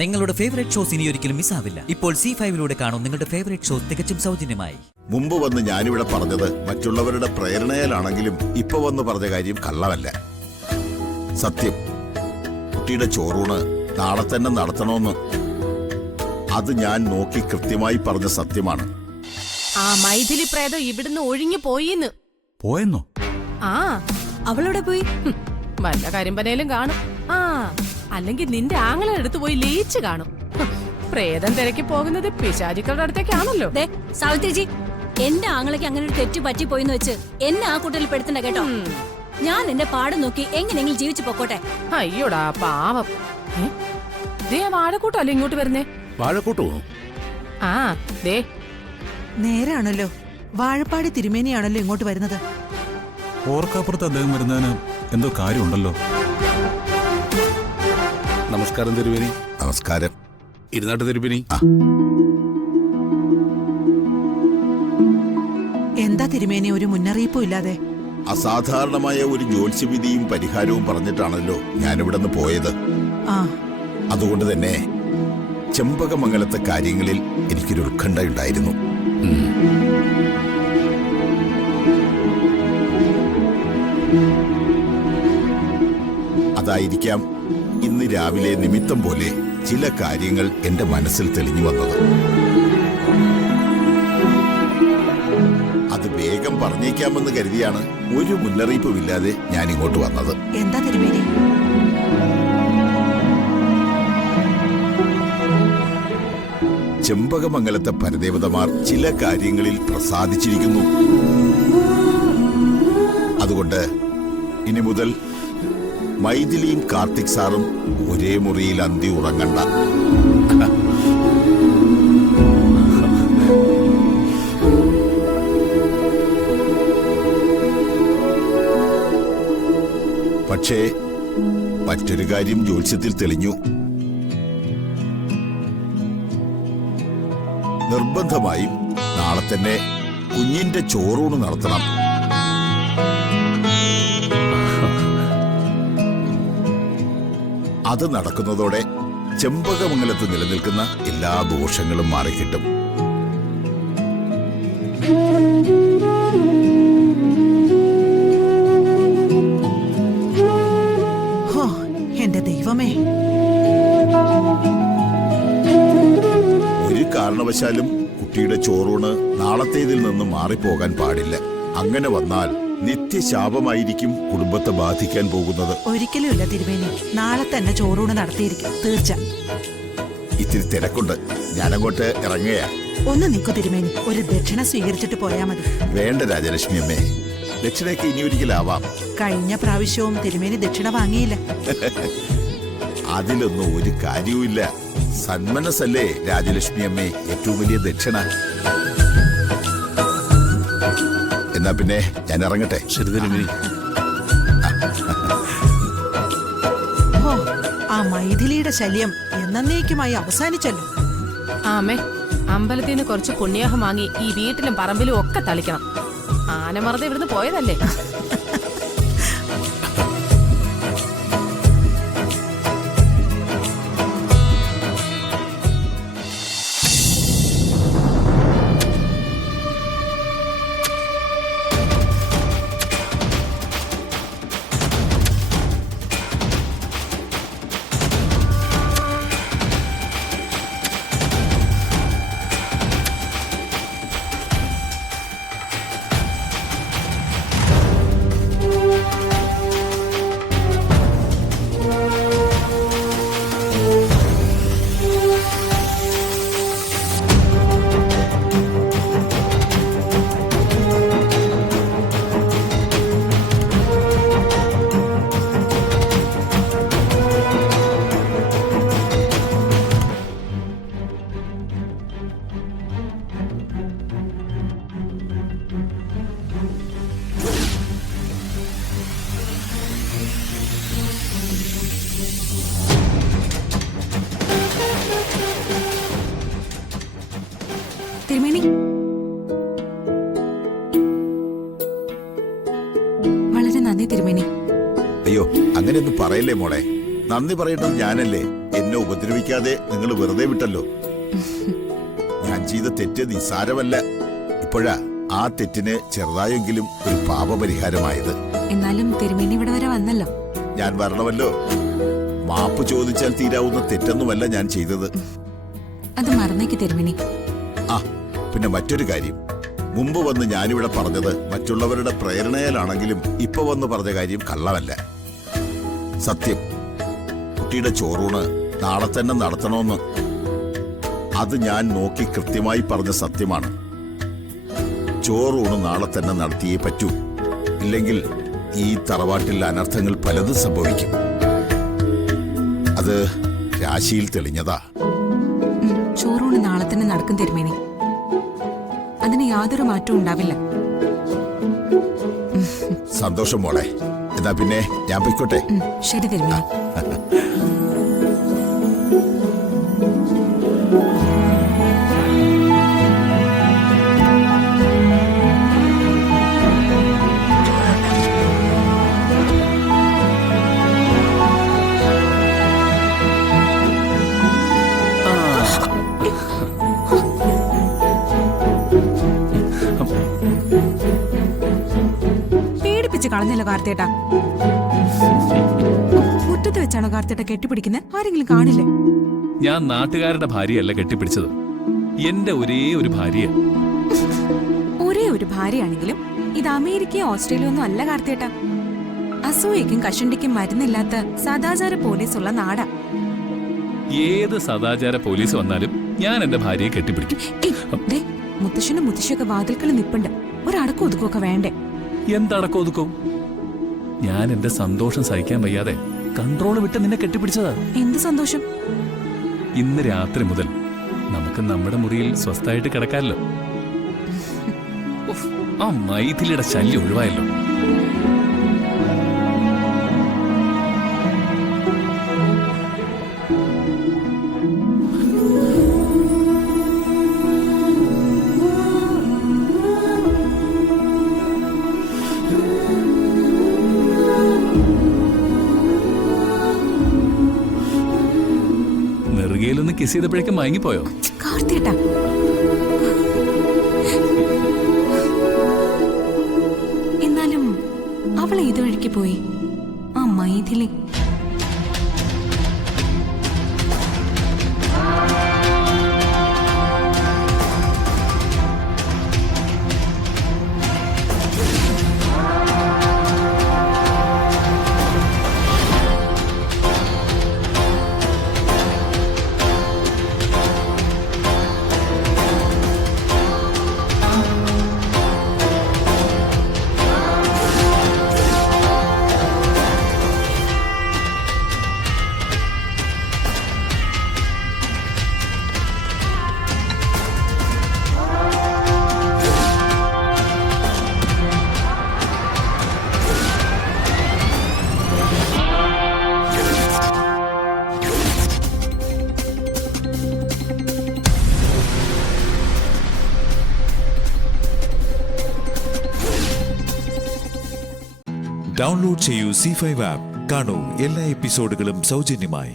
നിങ്ങളുടെ favourite shows ഇനി ഒരിക്കലും മിസ്സാവില്ല. ഇപ്പോൾ C5 കാണും നിങ്ങളുടെ ഫേവറേറ്റ് ഷോസ് തികച്ചും സൗജന്യമായി. മുമ്പ് വന്ന് ഞാനിവിടെ പറഞ്ഞത് മറ്റുള്ളവരുടെ പ്രേരണയാലാണെങ്കിലും ഇപ്പൊ വന്ന് പറഞ്ഞ കാര്യം കള്ളമല്ല. സത്യം. കുട്ടിയുടെ ചോറൂണ് നാളെ തന്നെ നടത്തണമെന്ന് അത് ഞാൻ നോക്കി കൃത്യമായി പറഞ്ഞ സത്യമാണ്. ആ മൈഥിലി പ്രേതം ഇവിടുന്ന് ഒഴിഞ്ഞു പോയിന്ന്. പോയെന്നോ? ആ അവളോടെ പോയി വല്ല കരിമ്പനയിലും കാണും. ആ അല്ലെങ്കിൽ നിന്റെ ആങ്ങളെ എടുത്തു പോയി ലയിച്ചു കാണും. പ്രേതം തിരക്കി പോകുന്നത് പിശാചുക്കളുടെ അടുത്തേക്കാണല്ലോ. സാവിത്രിജി, എന്റെ ആങ്ങളയ്ക്ക് അങ്ങനെ ഒരു തെറ്റ് പറ്റിപ്പോയിന്ന് വെച്ച് എന്നെ ആ കൂട്ടത്തിൽ പെടുത്തണ്ട കേട്ടോ. ഞാൻ എന്റെ പാട് നോക്കി എങ്ങനെയെങ്കിലും ജീവിച്ചു പൊക്കോട്ടെ. അയ്യോടാ പാവം. ദേ വാഴക്കൂട്ടല്ലേ ഇങ്ങോട്ട് വരുന്നേ? വാഴക്കൂട്ടോ? ആ ദേ നേരാണല്ലോ, വാഴപ്പാടി തിരുമേനിയാണല്ലോ ഇങ്ങോട്ട് വരുന്നത്. ഓർക്കപ്പുറത്ത് അദ്ദേഹം വരുന്നതിന് എന്തോ കാര്യമുണ്ടല്ലോ. നമസ്കാരം തിരുമേനി. നമസ്കാരം. ഇരുന്നാട്ട് തിരുമേനി. എന്താ തിരുമേനി ഒരു മുന്നറിയിപ്പും ഇല്ലാതെ? അസാധാരണമായ ഒരു ജ്യോത്സ്യവിധിയും പരിഹാരവും പറഞ്ഞിട്ടാണല്ലോ ഞാനിവിടെ നിന്ന് പോയത്. ആ അതുകൊണ്ട് തന്നെ ചെമ്പകമംഗലത്തെ കാര്യങ്ങളിൽ എനിക്കൊരു ഉത്കണ്ഠയുണ്ടായിരുന്നു. അതായിരിക്കാം ഇന്ന് രാവിലെ നിമിത്തം പോലെ ചില കാര്യങ്ങൾ എന്റെ മനസ്സിൽ തെളിഞ്ഞു വന്നത്. അത് വേഗം പറഞ്ഞേക്കാമെന്ന് കരുതിയാണ് ഒരു മുന്നറിയിപ്പുമില്ലാതെ ഞാൻ ഇങ്ങോട്ട് വന്നത്. എന്താ തിരുമേനി? ചെമ്പകമംഗലത്തെ പരദേവതമാർ ചില കാര്യങ്ങളിൽ പ്രസാദിച്ചിരിക്കുന്നു. അതുകൊണ്ട് ഇനി മുതൽ മൈഥിലിയും കാർത്തിക് സാറും ഒരേ മുറിയിൽ അന്തി ഉറങ്ങണ്ട. പക്ഷേ മറ്റൊരു കാര്യം ജ്യോത്സ്യത്തിൽ തെളിഞ്ഞു. നിർബന്ധമായും നാളെ തന്നെ കുഞ്ഞിന്റെ ചോറൂണ് നടത്തണം. അത് നടക്കുന്നതോടെ ചെമ്പകമംഗലത്ത് നിലനിൽക്കുന്ന എല്ലാ ദോഷങ്ങളും മാറിക്കിട്ടും. ഹോ, എന്റെ ദൈവമേ! ഒരു കാരണവശാലും കുട്ടിയുടെ ചോറൂണ് നാളത്തേതിൽ നിന്ന് മാറിപ്പോകാൻ പാടില്ല. അങ്ങനെ വന്നാൽ നിത്യശാപമായിരിക്കും കുടുംബത്തെ ബാധിക്കാൻ പോകുന്നത്. ഒരിക്കലും ഇല്ല തിരുമേനി, നാളെ തന്നെ ചോറൂണ് നടത്തിയിരിക്കും, തീർച്ച. ഇത്തിരി തിരക്കുണ്ട്, ഞാനങ്ങോട്ട് ഇറങ്ങുകയാ. ഒന്ന് നിൽക്കൂ തിരുമേനി, ഒരു ദക്ഷിണ സ്വീകരിച്ചിട്ട് പോയാ മതി. വേണ്ട രാജലക്ഷ്മി അമ്മേ, ദക്ഷിണയ്ക്ക് ഇനി ഒരിക്കലാവാം. കഴിഞ്ഞ പ്രാവശ്യവും തിരുമേനി ദക്ഷിണ വാങ്ങിയില്ല. അതിലൊന്നും ഒരു കാര്യവുമില്ല. സന്മനസ്സല്ലേ രാജലക്ഷ്മി അമ്മേ ഏറ്റവും വലിയ ദക്ഷിണ. എന്നാ പിന്നെ ഞാൻ ഇറങ്ങട്ടെ. ശരി തിരുമേനി. ഓ, ആ മൈഥിലിയുടെ ശല്യം എന്നേക്കുമായി അവസാനിച്ചല്ലോ. ആമേ, അമ്പലത്തിൽ നിന്ന് കുറച്ച് പുണ്യാഹം വാങ്ങി ഈ വീട്ടിലും പറമ്പിലും ഒക്കെ തളിക്കണം. ആനമറന്ന് ഇവിടുന്ന് പോയതല്ലേ. തിരുമേനി, വളരെ നന്ദി തിരുമേനി. അയ്യോ, അങ്ങനെയൊന്നും പറയല്ലേ മോളെ. നന്ദി പറയേണ്ടത് ഞാനല്ലേ. എന്നെ ഉപദ്രവിക്കാതെ നിങ്ങൾ വെറുതെ വിട്ടല്ലോ. ഞാൻ ചെയ്ത തെറ്റ് നിസ്സാരമല്ല. ഇപ്പോഴാ ആ തെറ്റിന് ചെറുതായെങ്കിലും ഒരു പാപപരിഹാരമായത്. എന്നാലും തിരുമേനി ഇവിടെ വരെ വന്നല്ലോ. ഞാൻ വരണമല്ലോ. മാപ്പ് ചോദിച്ചാൽ തീരാവുന്ന തെറ്റൊന്നുമല്ല ഞാൻ ചെയ്തത്. അത് മറന്നേക്ക് തിരുമേനി. ആ പിന്നെ മറ്റൊരു കാര്യം, മുമ്പ് വന്ന് ഞാനിവിടെ പറഞ്ഞത് മറ്റുള്ളവരുടെ പ്രേരണയാലാണെങ്കിലും ഇപ്പൊ വന്ന് പറഞ്ഞ കാര്യം കള്ളമല്ല. സത്യം. കുട്ടിയുടെ ചോറൂണ് നാളെ തന്നെ നടത്തണമെന്ന്. അത് ഞാൻ നോക്കി കൃത്യമായി പറഞ്ഞ സത്യമാണ്. ചോറൂണ് നാളെ തന്നെ നടത്തിയേ പറ്റൂ. ഇല്ലെങ്കിൽ ഈ തറവാട്ടിൽ അനർത്ഥങ്ങൾ പലതും സംഭവിക്കും. അത് രാശിയിൽ തെളിഞ്ഞതാ. ചോറൂണ് നാളെ തന്നെ നടക്കും തിരുമേനി. അതിന് യാതൊരു മാറ്റവും ഉണ്ടാവില്ല. സന്തോഷം മോളെ. എന്നാ പിന്നെ ഞാൻ പൊയ്ക്കോട്ടെ. ശരി തിരുമേനി. പേടിപ്പിച്ച് കളഞ്ഞല്ലോ കാർത്തേട്ടാ. മുറ്റത്ത് വെച്ചാണോ കാർത്തേട്ട കെട്ടിപ്പിടിക്കുന്നത്? ആരെങ്കിലും കാണില്ലേ? ഞാൻ നാട്ടുകാരുടെ ഭാര്യയല്ല കെട്ടിപ്പിടിച്ചത്, എന്റെ ഒരേ ഒരു ഭാര്യ. ഒരേ ഒരു ഭാര്യയാണെങ്കിലും ഇത് അമേരിക്കയോ ഓസ്ട്രേലിയ ഒന്നും അല്ല കാർത്തേട്ട. അസൂയക്കും കഷണ്ടിക്കും മരുന്നില്ലാത്ത സദാചാര പോലീസുള്ള നാടാ. ഏത് സദാചാര പോലീസ് വന്നാലും ഞാൻ എന്റെ ഭാര്യയെ കെട്ടിപ്പിടിക്കും. മുത്തശ്ശനും മുത്തശ്ശിയൊക്കെ വാതിൽക്കൾ നിപ്പുണ്ട്. ഒരടക്കം ഒതുക്കൊക്കെ വേണ്ടേ? എന്തടക്കം ഒതുക്കും? ഞാൻ എന്റെ സന്തോഷം സഹിക്കാൻ വയ്യാതെ കൺട്രോൾ വിട്ട് നിന്നെ കെട്ടിപ്പിടിച്ചതാ. എന്ത് സന്തോഷം? ഇന്ന് രാത്രി മുതൽ നമുക്ക് നമ്മുടെ മുറിയിൽ സ്വസ്ഥായിട്ട് കിടക്കാമല്ലോ. ഉഫ്, ആ മൈഥിലിയുടെ ശല്യം ഒഴിവായല്ലോ. നെറുകയിലൊന്ന് കിസ് ചെയ്തപ്പോഴേക്കും മയങ്ങിപ്പോയോ? കാർത്തേട്ടാ, എന്നാലും അവൾ ഏതുവഴിക്ക് പോയി? ആ മൈഥിലി. ഡൗൺലോഡ് ചെയ്യൂ C5 ആപ്പ്. കാണൂ എല്ലാ എപ്പിസോഡുകളും സൗജന്യമായി.